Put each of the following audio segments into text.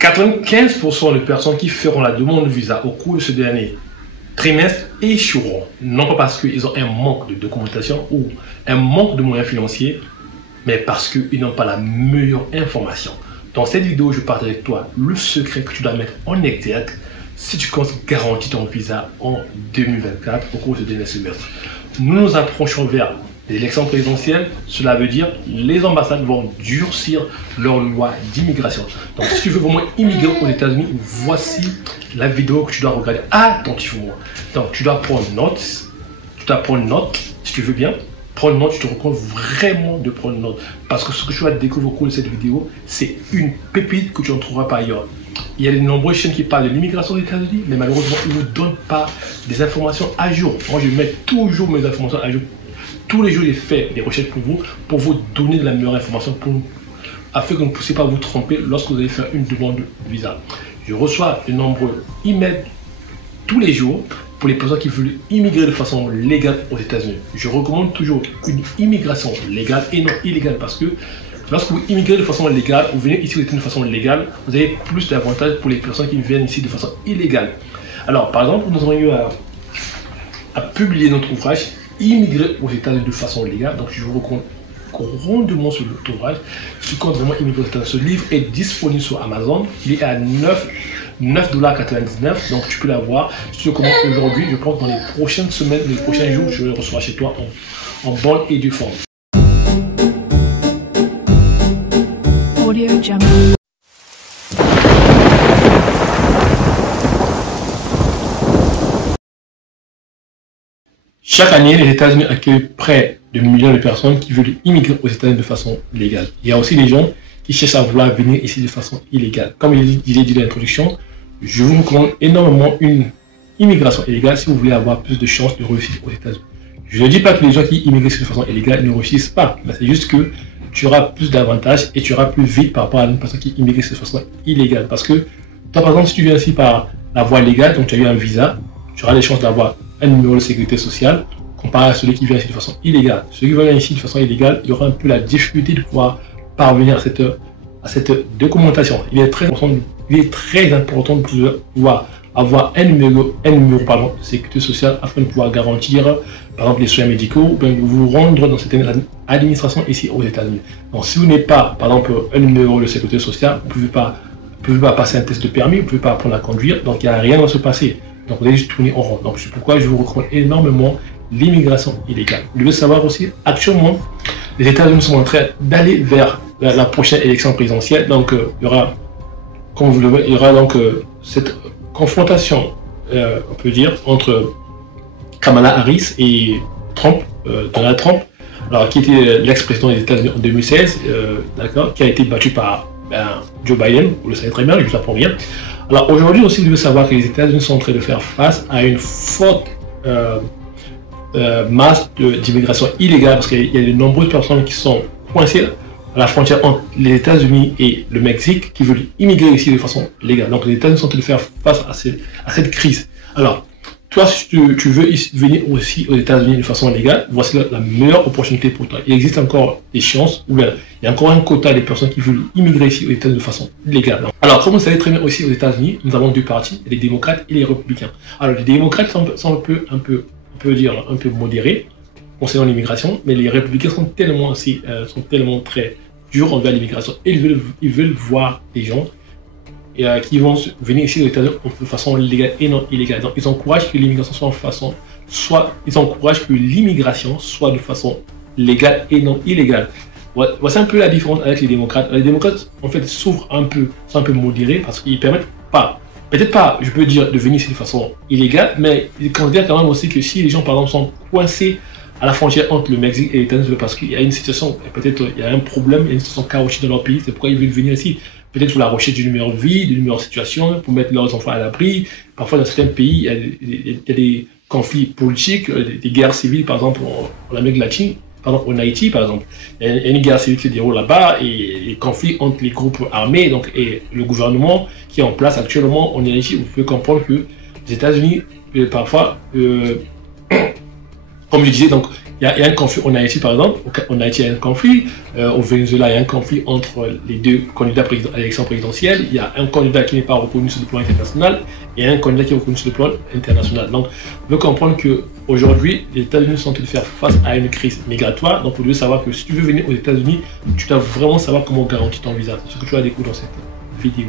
95% des personnes qui feront la demande de visa au cours de ce dernier trimestre échoueront, non pas parce qu'ils ont un manque de documentation ou un manque de moyens financiers, mais parce qu'ils n'ont pas la meilleure information. Dans cette vidéo, je partage avec toi le secret que tu dois mettre en exergue si tu comptes garantir ton visa en 2024 au cours de ce dernier semestre. Nous nous approchons vers l'élection présidentielle, cela veut dire les ambassades vont durcir leur loi d'immigration. Donc si tu veux vraiment immigrer aux États-Unis, voici la vidéo que tu dois regarder attentivement. Donc tu dois prendre note, si tu veux bien. Prendre note, je te recommande vraiment de prendre note. Parce que ce que tu vas découvrir au cours de cette vidéo, c'est une pépite que tu ne trouveras pas ailleurs. Il y a de nombreuses chaînes qui parlent de l'immigration aux États-Unis, mais malheureusement, ils ne vous donnent pas des informations à jour. Moi, je mets toujours mes informations à jour. Tous les jours, je fais des recherches pour vous donner de la meilleure information, afin que vous ne puissiez pas vous tromper lorsque vous allez faire une demande de visa. Je reçois de nombreux emails tous les jours pour les personnes qui veulent immigrer de façon légale aux États-Unis. Je recommande toujours une immigration légale et non illégale parce que lorsque vous immigrez de façon légale, vous venez ici aux États-Unis de façon légale, vous avez plus d'avantages pour les personnes qui viennent ici de façon illégale. Alors, par exemple, nous avons eu à publier notre ouvrage Immigrer aux États-Unis de façon légale. Donc, je vous recommande grandement sur notre ouvrage. Si tu comptes vraiment immigrer aux États-Unis, ce livre est disponible sur Amazon. Il est à $9,99$, donc tu peux l'avoir. Si tu le commandes aujourd'hui, je pense que dans les prochaines semaines, les prochains jours, je le reçois chez toi en bonne et due forme. Chaque année, les États-Unis accueillent près de millions de personnes qui veulent immigrer aux États-Unis de façon légale. Il y a aussi des gens qui cherchent à vouloir venir ici de façon illégale. Comme il est dit dans l'introduction, je vous recommande énormément une immigration illégale si vous voulez avoir plus de chances de réussir aux États-Unis. Je ne dis pas que les gens qui immigrent de façon illégale ne réussissent pas, mais c'est juste que tu auras plus d'avantages et tu auras plus vite par rapport à une personne qui immigre de façon illégale. Parce que toi, par exemple, si tu viens ici par la voie légale, donc tu as eu un visa, tu auras les chances d'avoir un numéro de sécurité sociale comparé à celui qui vient ici de façon illégale. Celui qui vient ici de façon illégale, il y aura un peu la difficulté de pouvoir parvenir à cette documentation. Il est très important de pouvoir avoir un numéro de sécurité sociale afin de pouvoir garantir, par exemple, les soins médicaux, ou vous rendre dans certaines administrations ici aux États-Unis. Donc, si vous n'avez pas, par exemple, un numéro de sécurité sociale, vous ne pouvez pas passer un test de permis, vous ne pouvez pas apprendre à conduire, donc il n'y a rien à se passer. Donc, vous allez juste tourner en rond. Donc, c'est pourquoi je vous recommande énormément l'immigration illégale. Vous devez savoir aussi, actuellement, les États-Unis sont en train d'aller vers la prochaine élection présidentielle. Donc, il y aura, comme vous le voyez, il y aura donc cette confrontation, on peut dire, entre Kamala Harris et Donald Trump, alors, qui était l'ex-président des États-Unis en 2016, d'accord, qui a été battu par Joe Biden, vous le savez très bien, je vous apprends bien. Alors aujourd'hui aussi, vous devez savoir que les États-Unis sont en train de faire face à une forte masse d'immigration illégale parce qu'il y a de nombreuses personnes qui sont coincées à la frontière entre les États-Unis et le Mexique qui veulent immigrer ici de façon légale. Donc les États-Unis sont en train de faire face à cette crise. Alors, toi, si tu veux venir aussi aux États-Unis de façon légale, voici la meilleure opportunité pour toi. Il existe encore des chances, ou bien il y a encore un quota des personnes qui veulent immigrer ici aux États-Unis de façon légale. Alors, comme vous savez très bien aussi aux États-Unis, nous avons deux partis, les démocrates et les républicains. Alors, les démocrates sont un peu modérés concernant l'immigration, mais les républicains sont tellement très durs envers l'immigration. Et ils veulent voir des gens qui vont venir ici aux États-Unis de façon légale et non illégale. Donc, ils encouragent que l'immigration soit de façon légale et non illégale. Voici un peu la différence avec les démocrates. Les démocrates, en fait, sont un peu modérés parce qu'ils permettent pas, peut-être pas, je peux dire, de venir ici de façon illégale, mais ils considèrent quand même aussi que si les gens, par exemple, sont coincés à la frontière entre le Mexique et les États-Unis parce qu'il y a une situation, peut-être il y a un problème, il y a une situation chaotique dans leur pays, c'est pourquoi ils veulent venir ici. Peut-être pour la recherche du numéro de vie, du numéro de situation, pour mettre leurs enfants à l'abri. Parfois, dans certains pays, il y a des conflits politiques, des guerres civiles, par exemple, en Amérique latine, par exemple, en Haïti, par exemple. Il y a une guerre civile qui se déroule là-bas et les conflits entre les groupes armés et le gouvernement qui est en place actuellement en Haïti. Vous pouvez comprendre que les États-Unis, parfois, comme je disais, donc, y a un conflit en Haïti, par exemple. En Haïti, il y a un conflit. Au Venezuela, il y a un conflit entre les deux candidats à l'élection présidentielle. Il y a un candidat qui n'est pas reconnu sur le plan international et un candidat qui est reconnu sur le plan international. Donc, on veut comprendre qu'aujourd'hui, les États-Unis sont en train de faire face à une crise migratoire. Donc, vous devez savoir que si tu veux venir aux États-Unis, tu dois vraiment savoir comment garantir ton visa. C'est ce que tu vas découvrir dans cette vidéo.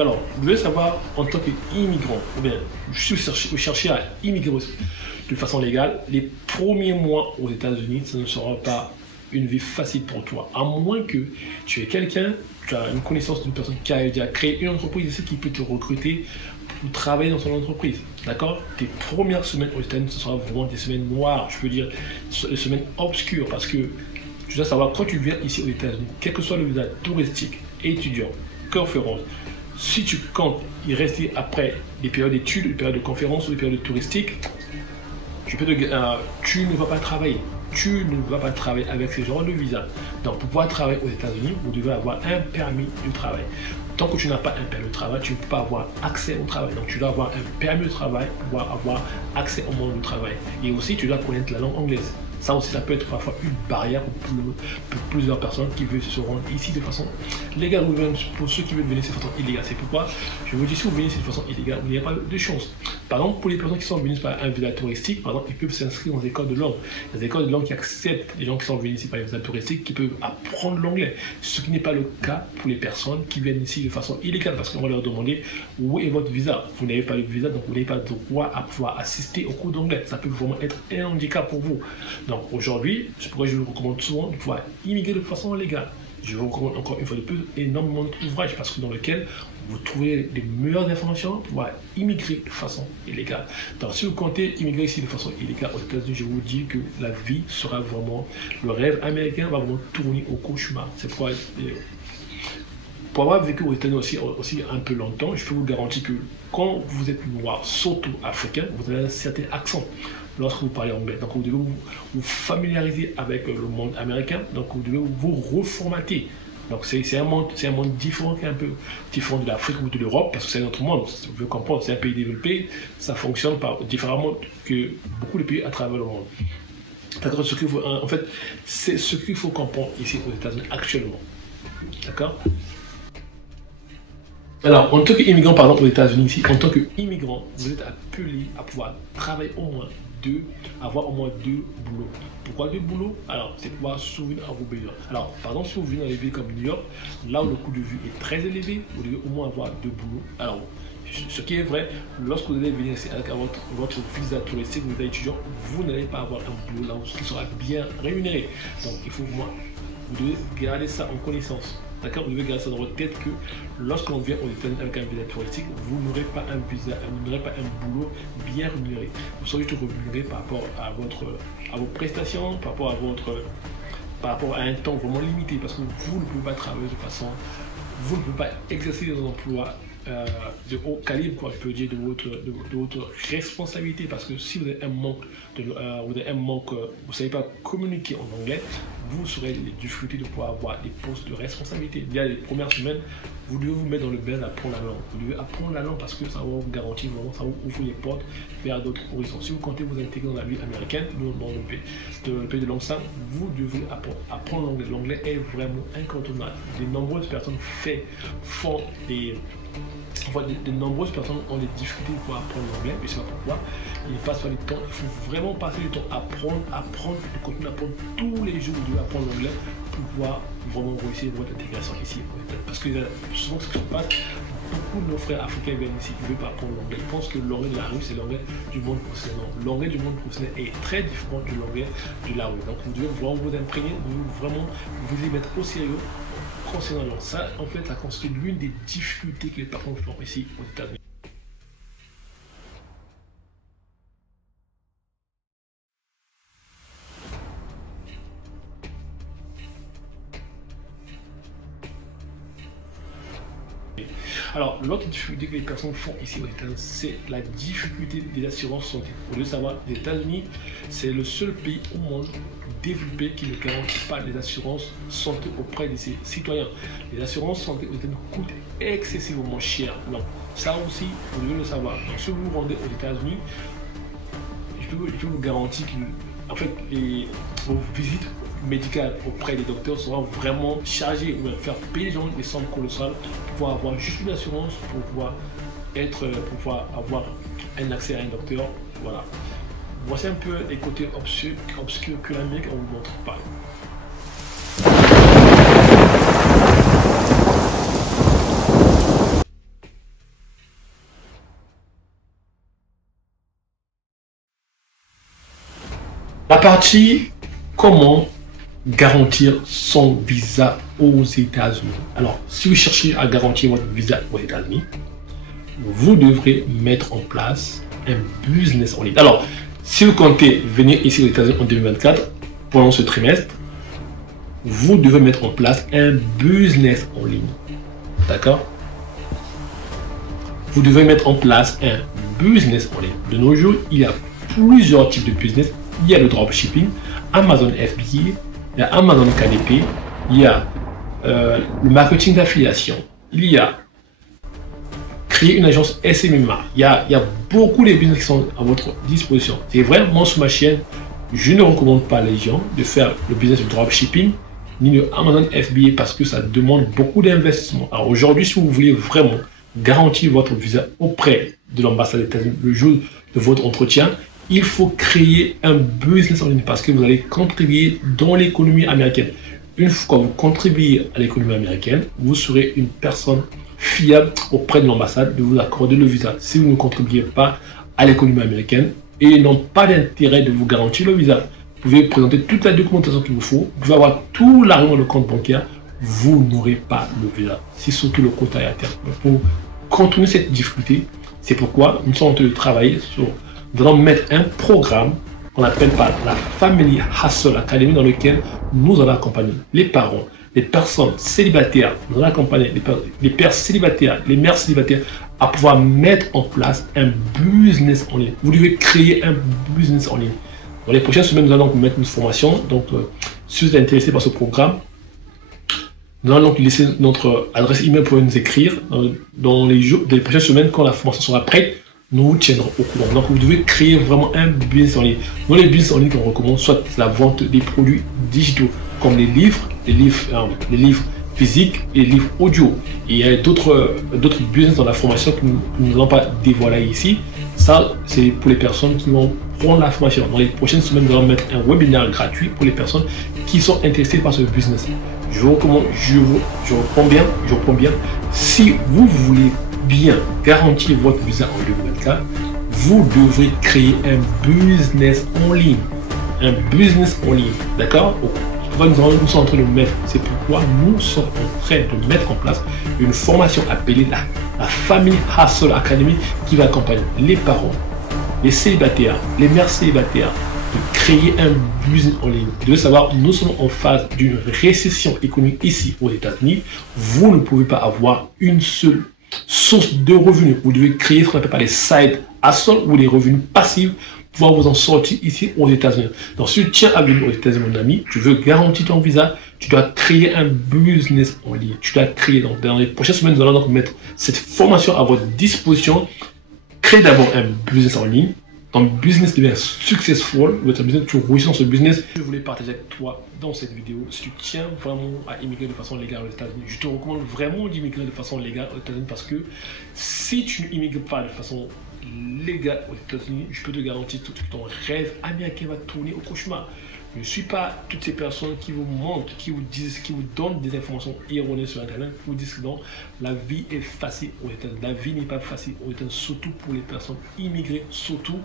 Alors, vous devez savoir, en tant qu'immigrant, ou bien vous cherchez à immigrer de façon légale, les premiers mois aux États-Unis, ça ne sera pas une vie facile pour toi. À moins que tu es quelqu'un, tu as une connaissance d'une personne qui a déjà créé une entreprise ici qui peut te recruter pour travailler dans son entreprise. D'accord? Tes premières semaines aux États-Unis, ce sera vraiment des semaines noires, je peux dire des semaines obscures, parce que tu dois savoir, quand tu viens ici aux États-Unis, quel que soit le visa touristique, étudiant, conférence, si tu comptes y rester après des périodes d'études, des périodes de conférences ou des périodes touristiques, tu ne vas pas travailler. Tu ne vas pas travailler avec ce genre de visa. Donc, pour pouvoir travailler aux États-Unis, vous devez avoir un permis de travail. Tant que tu n'as pas un permis de travail, tu ne peux pas avoir accès au travail. Donc, tu dois avoir un permis de travail pour pouvoir avoir accès au monde du travail. Et aussi, tu dois connaître la langue anglaise. Ça aussi, ça peut être parfois une barrière pour plusieurs personnes qui veulent se rendre ici de façon légale ou même pour ceux qui veulent venir de façon illégale. C'est pourquoi je vous dis, si vous venez ici de façon illégale, il n'y a pas de chance. Par exemple, pour les personnes qui sont venues par un visa touristique, par exemple, ils peuvent s'inscrire dans des écoles de langue. Des écoles de langue qui acceptent les gens qui sont venus ici par un visa touristique, qui peuvent apprendre l'anglais. Ce qui n'est pas le cas pour les personnes qui viennent ici de façon illégale, parce qu'on va leur demander où est votre visa. Vous n'avez pas de visa, donc vous n'avez pas de droit à pouvoir assister au cours d'anglais. Ça peut vraiment être un handicap pour vous. Donc aujourd'hui, c'est pourquoi je vous recommande souvent de pouvoir immigrer de façon légale. Je vous recommande encore une fois de plus énormément d'ouvrages parce que dans lequel vous trouvez les meilleures informations pour pouvoir immigrer de façon illégale. Donc si vous comptez immigrer ici de façon illégale aux États-Unis, je vous dis que la vie sera vraiment, le rêve américain va vraiment tourner au cauchemar. C'est pourquoi pour avoir vécu aux États-Unis aussi un peu longtemps, je peux vous garantir que quand vous êtes noir, surtout africain, vous avez un certain accent lorsque vous parlez anglais. Donc vous devez vous familiariser avec le monde américain, donc vous devez vous reformater. Donc c'est un monde différent, qui est un peu différent de l'Afrique ou de l'Europe, parce que c'est un autre monde. Vous devez comprendre, c'est un pays développé, ça fonctionne différemment que beaucoup de pays à travers le monde. D'accord, en fait, c'est ce qu'il faut comprendre ici aux États-Unis actuellement. D'accord? Alors, en tant qu'immigrant, par exemple, aux États-Unis, ici, en tant qu'immigrant, vous êtes appelé à pouvoir travailler avoir au moins deux boulots. Pourquoi deux boulots? Alors, c'est pouvoir survivre à vos besoins. Alors, par exemple, si vous venez dans les villes comme New York, là où le coût de vie est très élevé, vous devez au moins avoir deux boulots. Alors, ce qui est vrai, lorsque vous allez venir ici avec votre visa touristique, visa étudiant, vous n'allez pas avoir un boulot là où qui sera bien rémunéré. Donc, il faut vous devez garder ça en connaissance. D'accord? Vous devez garder ça dans votre tête que lorsqu'on vient aux États-Unis avec un visa touristique, vous n'aurez pas un visa, vous n'aurez pas un boulot bien rémunéré. Vous serez juste rémunéré par rapport à vos prestations, par rapport à un temps vraiment limité, parce que vous ne pouvez pas travailler de façon, vous ne pouvez pas exercer des emplois de haut calibre, quoi, je peux dire, de votre responsabilité, parce que si vous avez un manque, vous ne savez pas communiquer en anglais, vous serez les difficultés de pouvoir avoir des postes de responsabilité. Il y a les premières semaines, vous devez vous mettre dans le bain d'apprendre la langue. Vous devez apprendre la langue parce que ça va vous garantir vraiment, ça va vous ouvrir les portes vers d'autres horizons. Si vous comptez vous intégrer dans la vie américaine, dans le pays de l'Angleterre, vous devez apprendre l'anglais. L'anglais est vraiment incontournable. De nombreuses personnes de nombreuses personnes ont des difficultés pour apprendre l'anglais, mais c'est pas pourquoi. Ils passent pas du temps, il faut vraiment passer du temps à apprendre, de continuer à apprendre tous les jours, vous devez apprendre l'anglais pour pouvoir vraiment réussir votre intégration ici. Parce que souvent ce qui se passe, beaucoup de nos frères africains viennent ici, ils ne veulent pas apprendre l'anglais. Ils pensent que l'anglais de la rue, c'est l'anglais du monde professionnel. L'anglais du monde professionnel est très différent de l'anglais de la rue. Donc vous devez vraiment vous imprégner, vous devez vraiment vous y mettre au sérieux. Concernant ça, en fait, ça constitue l'une des difficultés que les parents font ici aux États-Unis. Alors, l'autre difficulté que les personnes font ici aux États-Unis, c'est la difficulté des assurances santé. Vous devez savoir, les États-Unis, c'est le seul pays au monde développé qui ne garantit pas les assurances santé auprès de ses citoyens. Les assurances santé aux États-Unis coûtent excessivement cher. Donc, ça aussi, vous devez le savoir. Donc, si vous vous rendez aux États-Unis, je vous garantis que, en fait, vos visites médicales auprès des docteurs seront vraiment chargées ou faire payer les gens des sommes colossales pour pouvoir avoir juste une assurance, pour pouvoir avoir un accès à un docteur. Voilà. Voici un peu les côtés obscurs que l'Amérique ne vous montre pas. La partie comment garantir son visa aux États-Unis. Alors, si vous cherchez à garantir votre visa aux États-Unis, vous devrez mettre en place un business en ligne. Alors, si vous comptez venir ici aux États-Unis en 2024, pendant ce trimestre, vous devez mettre en place un business en ligne. D'accord? Vous devez mettre en place un business en ligne. De nos jours, il y a plusieurs types de business. Il y a le dropshipping, Amazon FBA, il y a Amazon KDP, il y a le marketing d'affiliation, il y a créer une agence SMMA. Il y a beaucoup de business qui sont à votre disposition. C'est vrai, moi sur ma chaîne, je ne recommande pas les gens de faire le business de dropshipping ni de Amazon FBA parce que ça demande beaucoup d'investissement. Alors aujourd'hui, si vous voulez vraiment garantir votre visa auprès de l'ambassade des États-Unis le jour de votre entretien, il faut créer un business en ligne parce que vous allez contribuer dans l'économie américaine. Une fois que vous contribuez à l'économie américaine, vous serez une personne fiable auprès de l'ambassade de vous accorder le visa. Si vous ne contribuez pas à l'économie américaine et ils n'ont pas d'intérêt de vous garantir le visa, vous pouvez présenter toute la documentation qu'il vous faut, vous pouvez avoir tout l'argent dans le compte bancaire, vous n'aurez pas le visa. C'est surtout le quota à terme. Pour contourner cette difficulté, c'est pourquoi nous sommes en train de travailler sur. Nous allons mettre un programme qu'on appelle par la Family Hustle Academy dans lequel nous allons accompagner les parents, les personnes célibataires, nous allons accompagner les pères célibataires, les mères célibataires à pouvoir mettre en place un business en ligne. Vous devez créer un business en ligne. Dans les prochaines semaines, nous allons donc mettre une formation. Donc, si vous êtes intéressé par ce programme, nous allons donc laisser notre adresse email pour nous écrire dans les prochaines semaines quand la formation sera prête. Nous vous tiendrons au courant. Donc, vous devez créer vraiment un business en ligne. Dans les business en ligne qu'on recommande, soit la vente des produits digitaux, comme les livres physiques et les livres audio. Et il y a d'autres business dans la formation que nous n'allons pas dévoiler ici. Ça, c'est pour les personnes qui vont prendre la formation. Dans les prochaines semaines, nous allons mettre un webinaire gratuit pour les personnes qui sont intéressées par ce business. Je vous recommande, je reprends bien. Si vous voulez bien garantir votre visa en 2024, vous devrez créer un business en ligne. Un business en ligne, d'accord? Nous sommes en train de mettre, c'est pourquoi nous sommes en train de mettre en place une formation appelée la Family Hustle Academy qui va accompagner les parents, les célibataires, les mères célibataires de créer un business en ligne. Vous devez savoir, nous sommes en phase d'une récession économique ici aux États-Unis. Vous ne pouvez pas avoir une seule source de revenus. Vous devez créer ce qu'on appelle les side hustle ou les revenus passifs pour pouvoir vous en sortir ici aux États-Unis. Donc, si tu tiens à venir aux États-Unis, mon ami, tu veux garantir ton visa, tu dois créer un business en ligne. Tu dois créer. Donc, dans les prochaines semaines, nous allons donc mettre cette formation à votre disposition. Créez d'abord un business en ligne. Ton business devient successful, votre business, tu réussis dans ce business. Je voulais partager avec toi dans cette vidéo. Si tu tiens vraiment à immigrer de façon légale aux États-Unis, je te recommande vraiment d'immigrer de façon légale aux États-Unis parce que si tu n'immigres pas de façon légale aux États-Unis, je peux te garantir que ton rêve américain va tourner au cauchemar. Je ne suis pas toutes ces personnes qui vous montrent, qui vous disent, qui vous donnent des informations erronées sur Internet, qui vous disent que non, la vie est facile aux États-Unis. La vie n'est pas facile aux États-Unis, surtout pour les personnes immigrées, surtout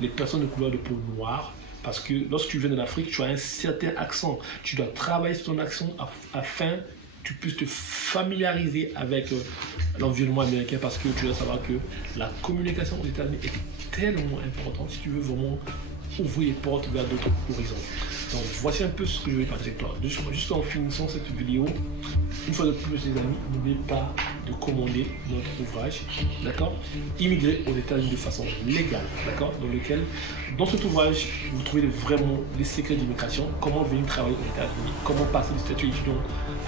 les personnes de couleur de peau noire. Parce que lorsque tu viens de l'Afrique, tu as un certain accent. Tu dois travailler sur ton accent afin que tu puisses te familiariser avec l'environnement américain parce que tu dois savoir que la communication aux États-Unis est tellement importante si tu veux vraiment ouvrir les portes vers d'autres horizons. Donc voici un peu ce que je vais partager avec toi. Juste en finissant cette vidéo, une fois de plus les amis, n'oubliez pas de commander notre ouvrage, d'accord, Immigrer aux États-Unis de façon légale, d'accord, dans cet ouvrage, vous trouvez vraiment les secrets d'immigration, comment venir travailler aux États-Unis, comment passer du statut étudiant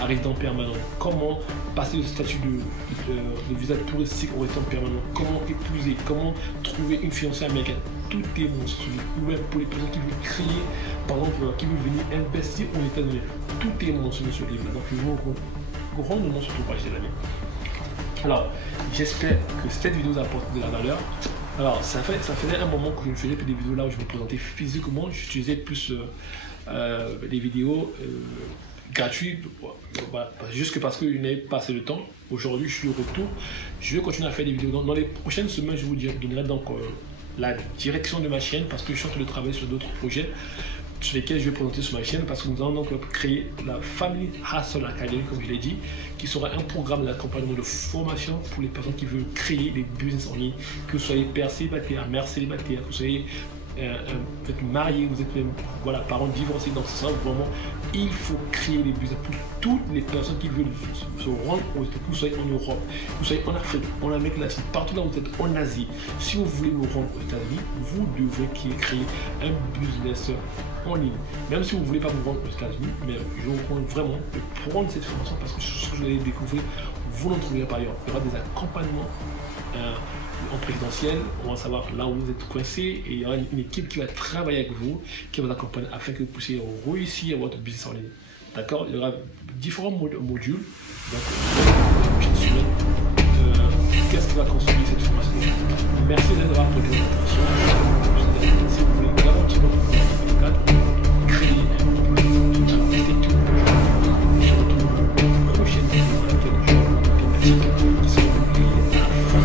à résident permanent, comment passer du statut de visa touristique au résident permanent, comment épouser, comment trouver une fiancée américaine. Tout est monstrueux, même pour les personnes qui veulent créer, par exemple, qui veulent venir investir aux États-Unis. Tout est monstrueux sur le livre. Donc, je vous grandement sur tout page, les amis. Alors, j'espère que cette vidéo vous apporte de la valeur. Alors, ça faisait un moment que je ne faisais plus des vidéos là où je me présentais physiquement. J'utilisais plus des vidéos gratuites, voilà, juste parce que je n'avais pas assez de temps. Aujourd'hui, je suis au retour. Je vais continuer à faire des vidéos. Dans les prochaines semaines, je vous donnerai donc la direction de ma chaîne parce que je suis en train de travailler sur d'autres projets sur lesquels je vais présenter sur ma chaîne parce que nous allons donc créer la Family Hustle Academy, comme je l'ai dit, qui sera un programme d'accompagnement de formation pour les personnes qui veulent créer des business en ligne, que vous soyez père célibataire, mère célibataire, que vous soyez vous êtes marié, vous êtes même voilà, parents divorcés. Donc c'est ça vraiment, il faut créer des business pour toutes les personnes qui veulent se rendre aux États-Unis, que vous soyez en Europe, que vous soyez en Afrique, en Amérique latine, partout là où vous êtes, en Asie. Si vous voulez vous rendre aux États-Unis, vous devez créer un business en ligne. Même si vous ne voulez pas vous rendre aux États-Unis, mais je vous recommande vraiment de prendre cette formation parce que ce que vous allez découvrir, vous n'en trouverez pas ailleurs. Il y aura des accompagnements en présentiel, on va savoir là où vous êtes coincé et il y aura une équipe qui va travailler avec vous, qui va vous accompagner afin que vous puissiez réussir votre business en ligne. D'accord? Il y aura différents modules. Donc, qu'est-ce qui va construire cette formation? Merci d'avoir pris votre attention. Si vous voulez garantir votre cadre, créer un business, c'est tout. Je vous retrouve dans la prochaine vidéo dans laquelle je vais vous thématique qui sera liée à la fin.